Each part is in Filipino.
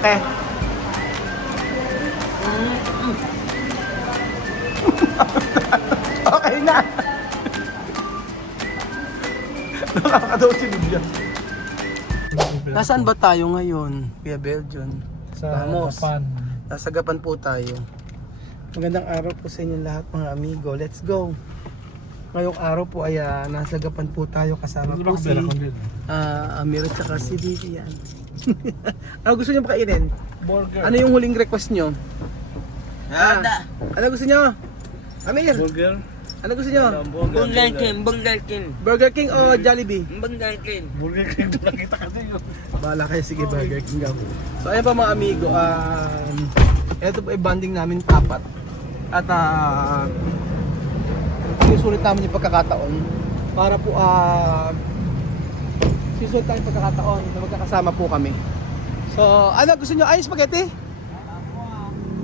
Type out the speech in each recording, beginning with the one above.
Okay. Okay na. Nakakadaw si Libya. Nasaan ba tayo ngayon, Kuya Belgian? Sa Vamos. Japan. Nasa Gapan po tayo. Magandang araw po sa inyo lahat mga amigo. Let's go! Ngayong araw po ay nasa Gapan po tayo kasama po si Amir at saka si Vivian. Ano gusto niyo pakainin? Burger. Ano yung huling request niyo? Ano gusto niyo? Amir, Burger? ano gusto niyo? Burger King, Burger King, Burger King o Jollibee? Burger King. Burger King doon nakita kasi yun. Bahala kayo, sige, Burger King ako. So ayan pa mga amigo, ito po ay banding namin apat. At sinusulit namin yung pagkakataon para po sinusulit namin yung pagkakataon na magkakasama po kami. So ano gusto nyo? Ay, spaghetti?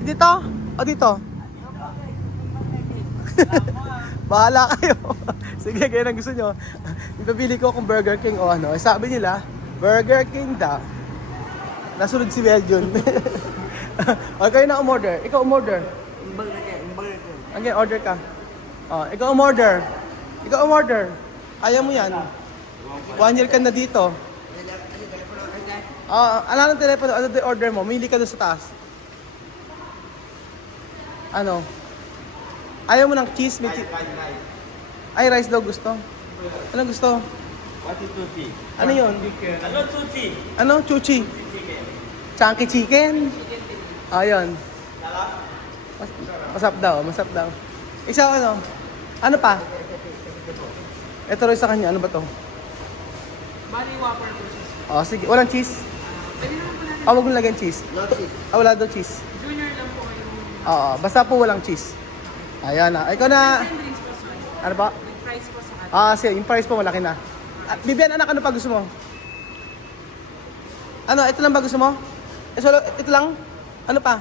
Dito? O dito? Bahala kayo. Sige, ganyan ang gusto nyo. Ipabili ko kung Burger King o ano. Sabi nila, Burger King daw. Nasunod si Belgian. O kayo na umorder. Ikaw umorder. Burger King, Burger King. Okay, order ka. Ikaw umorder. Ikaw umorder. Ayaw mo yan. 1 year ka na dito. Ano ang telepono? Ano the order mo? Mili ka doon sa taas. Ano? Ayaw mo ng cheese? Ay, rice daw gusto. Ano gusto? What is tutti? Ano yun? Ano tutti? Ano? Chuchi? Chunky chicken? Ayun. Masarap daw, masarap daw. Isa ano? Ano pa? Ito rin sa kanya, ano ba to? Bali Whopper versus Sige, walang cheese? pwede naman po natin. Wag mo lagyan cheese. Wala daw cheese. Junior lang po yung Basta po walang cheese. Ayan na. Ikaw na. same drinks po sa Ano ba? with price po sa atin. Sige, yung price po malaki na. Bibian, anak, ano pa gusto mo? Ano, ito lang ba gusto mo? Ito lang? Ano pa?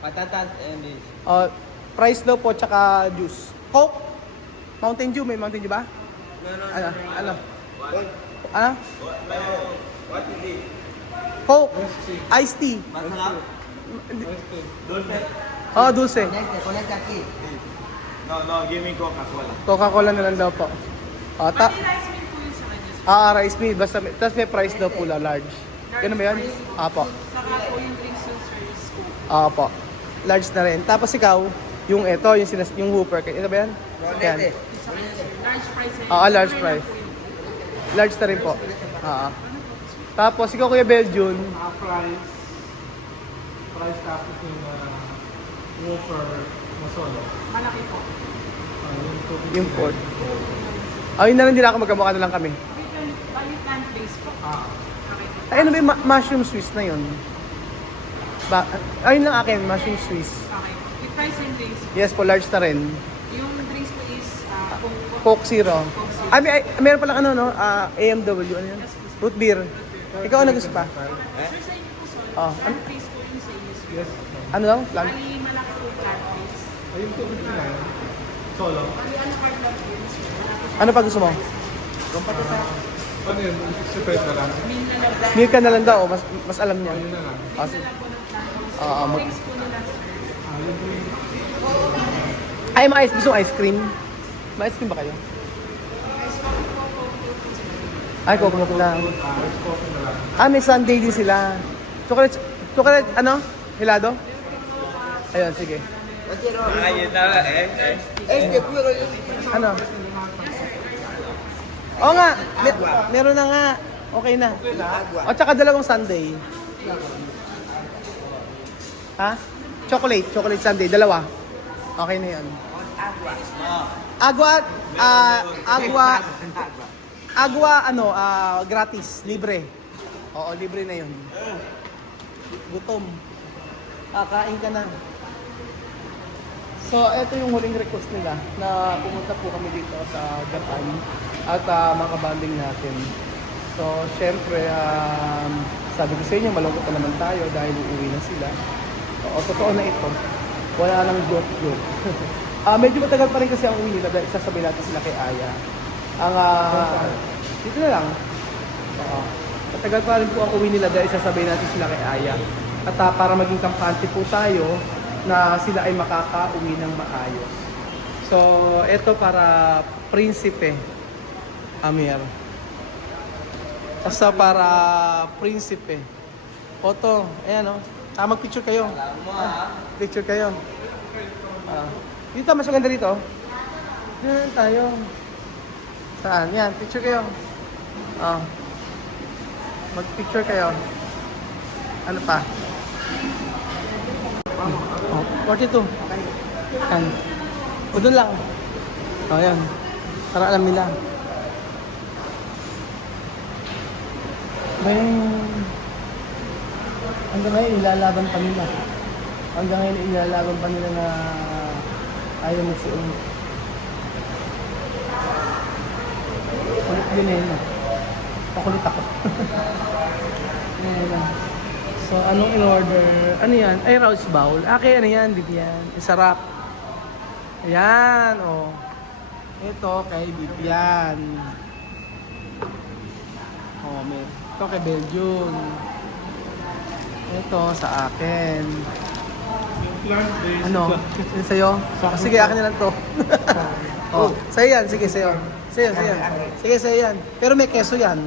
Patatas and this. Price daw po, tsaka juice. Coke? Mountain Dew, may Mountain Dew ba? Ano? Ano? Ano? What is it? Coke? Iced tea? Masarap? Dulce? Dulce. No, give me Coca-Cola. Coca-Cola na lang daw po. Bali rice meal po yun sa kanya. Rice meal. Basta tapos may price daw po large. Ganun ba yun? Apo. Saka po yung drinks yung service ko. Apo. Large na rin. Tapos ikaw, yung ito, yung Whopper. Ito ba yan? Yan. Sa kanya sir. Large price na Large Junior price. lang po yun. Large na rin po. Tapos ikaw, Kuya Belgian. Fries. Fries tapos yung Whopper na solo. Malaki po. Yung pork. Yun na lang din ako, magkamukha na lang kami. Bali plant-based po. Okay po. Ay, ano ba yung mushroom Swiss na yun? Ayun lang akin, mushroom Swiss. Okay. With price and drinks. Yes po, large na rin. Yung drinks po is Coke Zero. Meron palang ano, no? AMW, ano yun? Root beer. Ikaw, ano gusto pa? Sir, sa inyo po sir. Ano? Plant-based po yun sa inyo sir. Yes. Ano lang? Plan? Bali malaki po plant-based. Ayun tubig na yun. Solo. Bali ano card lang po yun sir. Ano pa gusto mo? Ano yun? Separate na lang. Meal na lang po. Milk ka na lang daw, mas alam niya. Ayun na lang. Sige. Lang po ng plant-based. Mag- Drinks po nila sir. Ay, gusto mo ice cream? May ice cream ba kayo? Ay, Coke Milk lang. May sundae din sila. Chocolate, ano? Helado? Ayun, sige. Ayun na Ano? Oo nga, meron na nga. Okay na. O, tsaka dalawang sundae. Ha? Chocolate sundae, dalawa. Okay na yan. Agua, gratis, libre. Oo, libre na yun. Gutom. Kain ka na. So, ito yung huling request nila na pumunta po kami dito sa Japan at makabanding natin. So, syempre, sabi ko sa inyo, malungkot na naman tayo dahil uuwi na sila. Totoo na ito. Wala nang joke. Medyo matagal pa rin kasi ang uwi nila dahil sasabihin natin sila kay Aya. Dito na lang. tagal pa rin po ang uwi nila dahil sasabay natin sila kay Aya. At para maging kampante po tayo na sila ay makaka-uwi ng maayos. So, ito para Prinsipe Amir. Basta para Prinsipe. Photo, ayan o. Mag-picture kayo. Picture kayo. Dito, mas maganda dito. Yan tayo. Saan? Yan, picture kayo. Mag-picture kayo. Ano pa? 42. Yan. O doon lang. Yan. Para alam nila. Hanggang ngayon, ilalaban pa nila. Hanggang ngayon, ilalaban pa nila na ayaw magsiun. Kulit yun eh. Pakulit ako. So, anong in-order? Ano yan? Ay, Rouse Bowl. Okay, ano yan? Vivian. Isarap. Ayan, oh. Ito kay Vivian. Oh, may. Ito kay Belgium. Ito sa akin. Ano? Yun sa'yo? Sige, akin na lang to. Oh, sa'yo yan. Sige, sa'yo. Sa'yo. Sige, sa'yo yan. Pero may keso yan.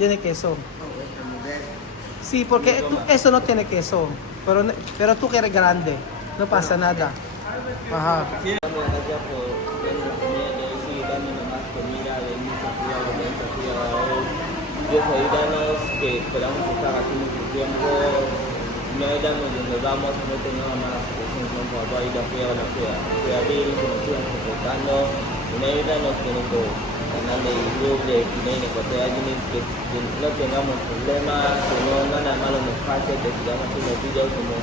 Yan ay keso. Sí, porque eso no tiene queso. Pero tú que eres grande. No pasa nada. Ajá. Gracias por darnos comida y seguir dándonos más comida, venir a cuidar a Dios ayúdanos, que podamos estar aquí mucho tiempo. No ayúdanos donde vamos, no tengamos malas situaciones, por favor, ayuda a cuidar bien, que nos sigan soportando. Y no ayúdanos que nuestro canal de YouTube de Pinay Ecuatorianis, que no tengamos problemas, que no nada malo nos pase, que sigamos haciendo videos como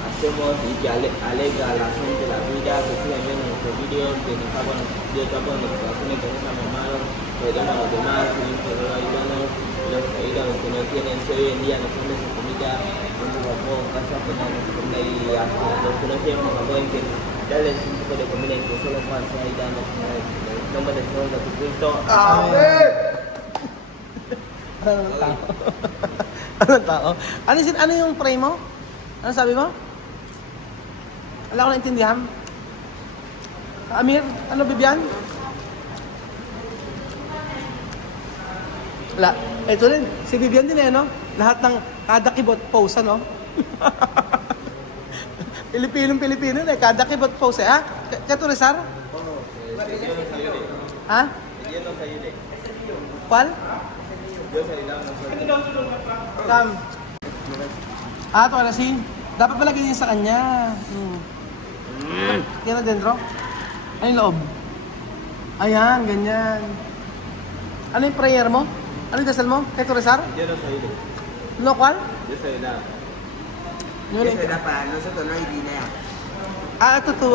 hacemos y que alegra a la gente la vida, que sigan viendo nuestros videos, que nos hagan Dios haga nuestras corazones, que no estamos malos, que demos a los demás, que nos ayudan, los que ayudan, los que no tienen, si hoy en día no son de su comida, por favor, gracias por darnos su comida y a los que no tienen, por favor, que darles un poco de comida y que solo puedan ser ayudando en el nombre del Señor Jesucristo. Amen! Anong tao? Ano yung pray mo? Ano sabi mo? Wala ko naintindihan. Amir, ano Bibian? Wala. Ito rin, si Bibian din eh, no? Lahat ng kada kibot post, ano? Pilipino eh, kada kibot post eh, ha? Kato Rizar? Ha? Dios nos ayude. Kual? Dios ayudanos. Kam. Ito na si. Dapat pala ganyan sa kanya. Yan na dentro. Ano yung loob? Ayan, ganyan. Ano yung prayer mo? Ano yung dasal mo? Kay Rizar? Dios nos ayude. No, kual? Dios ayuda. Para nosotros no hay dinero. Ito to,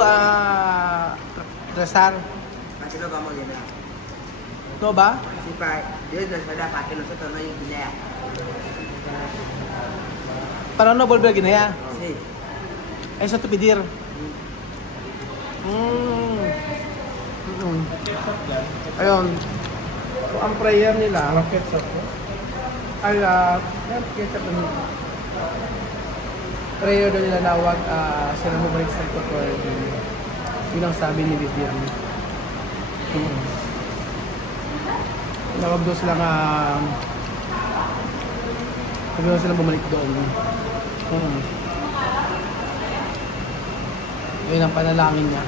Rizar. ¿Para qué nos vamos a llenar? No ba? Sí, Dios nos da para que nosotros no hay dinero. Para no volver a Guinea. Sí. Eso to pedir. Ayun. So, ang prayer nila ay prayer daw nila na wag sila bumalik sa authority. Yun ang sabi ni Vivian. Nawag daw sila wag daw sila bumalik doon. Yun ang panalangin niya.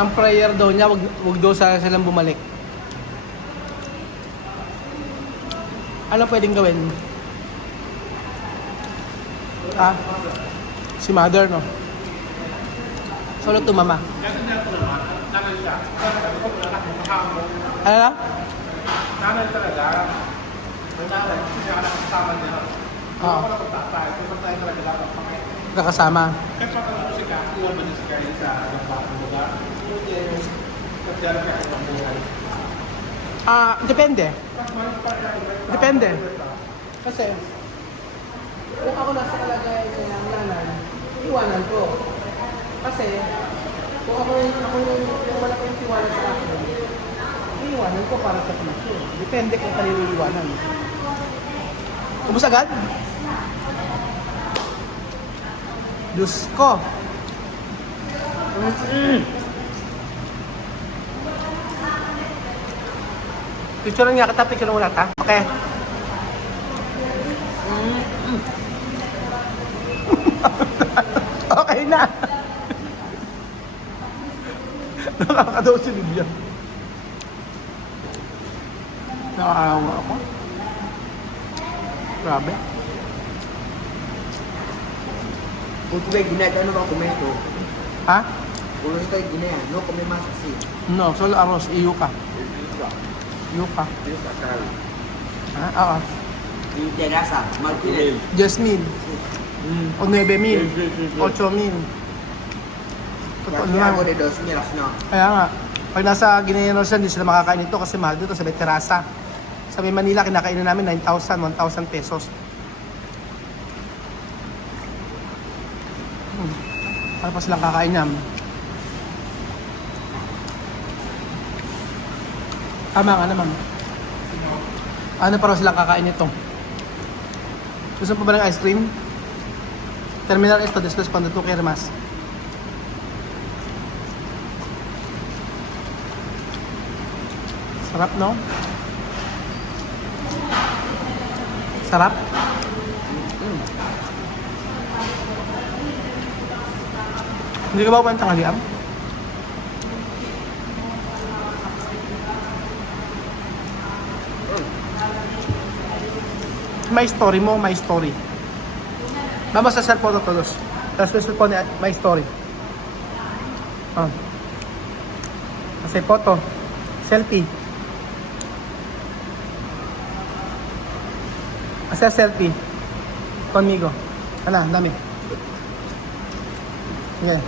Ang prayer daw niya, wag daw silang bumalik. Ano pwedeng gawin? Si mother, no? Solo to mama. Ano na? Nanay talaga. May nanay. Kasi anak kasama niya. Oo. Wala ko tatay. Kung tayo talaga dapat pakay. Kakasama. Kaya patanong si Kaya, iwan ba niya si Kaya sa bagong lugar? Kasi alam ka ibang buhay. Depende. Depende. Kasi, kung ako nasa kalagayan ng nanay, iwanan ko. Kasi, kung ako yung wala ko yung tiwala sa akin, iwanan iwanan ko para sa piso. Depende kung kanino iwanan. Ubus agad? Diyos ko. Picture nga kita, picture mo ta. Okay. Okay na. Nakakadaw si Lydia. Nakakawa ako. Grabe. Kung tuwing ginaya, ano ba komento? Ha? Kung ito yung ginaya, no come más así. No, solo arroz. Iyo ka. Iyo ka. Ha? Oo. Y terasa, Martínez. 10,000. O 9,000. 8,000. Totoo Kaya lang. ako de 2,000, no? Kaya nga. Pag nasa Guinea Northern, hindi sila makakain ito kasi mahal dito sa may terasa. Sa may Manila, kinakainin namin 9,000, 1,000 pesos. Para pa silang kakain niyan. Tama nga naman. Ano para silang kakain ito? Gusto pa ba ng ice cream? Terminal esto, después cuando tú quieras más. Sarap, no? Sarap? Hindi ka ba kumain tanghalian? My story mo, my story. Vamos a hacer foto todos. Después se pone my story. Hace foto. Selfie. Hacer selfie. Conmigo. Ana, dame. Okay.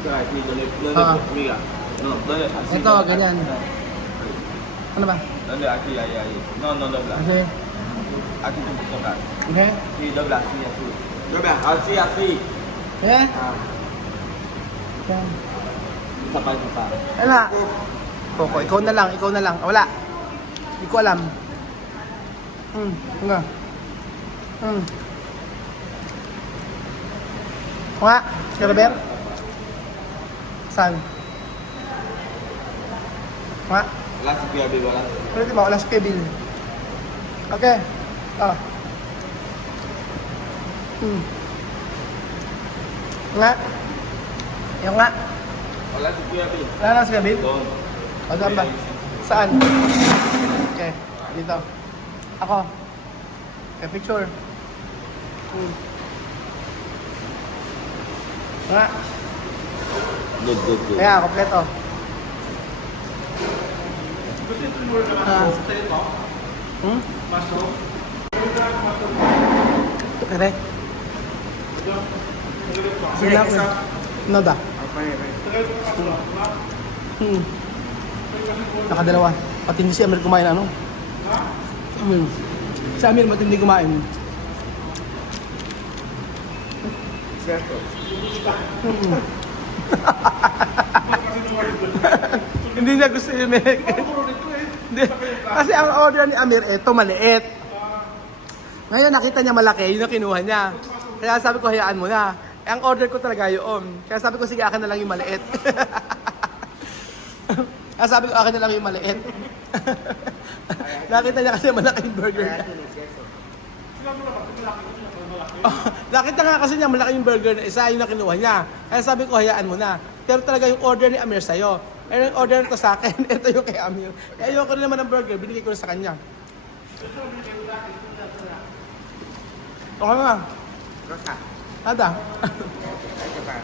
Aquí, ¿dónde Ah. amiga? No, ¿dónde? Así, Ito, ganyan. Ano ba? ¿Dónde? Aquí, ahí. No, dobla. Okay. Aquí tú tocar. Okay. Sí, dobla, así, así. Dobla. Así. Yeah. Ah, Yan. isa pa. Wala. Coco, ikaw na lang. Wala. Hindi ko alam. Nga. Nga. Si Robert? Saan? Nga. Wala si Kuya Bill, wala. Pero di ba, wala si Kevin. Okay. Nga. Yung nga. Wala si Kuya Bill. Wala na si Kevin? Doon. O, saan ba? Saan? Okay. Dito. Ako. Okay, picture. Nga. Good. Kaya, kompleto. Maso. Correct. Sila Sila isa. No da. Apa ya? Nakadalawa. Matindi si Amir kumain ano? Si Amir matindi kumain. Cierto. Hindi niya gusto yung Hindi. Kasi ang order ni Amir, eto maliit. Ngayon nakita niya malaki, yun ang kinuha niya. Kaya sabi ko, hayaan mo na. Eh, ang order ko talaga yun. Kaya sabi ko, sige, akin na lang yung maliit. Kaya sabi ko, akin na lang yung maliit. Nakita niya kasi malaki yung burger niya. Oh, nakita nga kasi niya malaki yung burger na isa, yung na kinuha niya. Kaya sabi ko, hayaan mo na. Pero talaga yung order ni Amir sa'yo. Pero yung order nito sa akin, ito yung kay Amir. Kaya ayoko rin naman ng burger, binigay ko rin sa kanya. Okay nga. Rosa. Nada. Ito pa.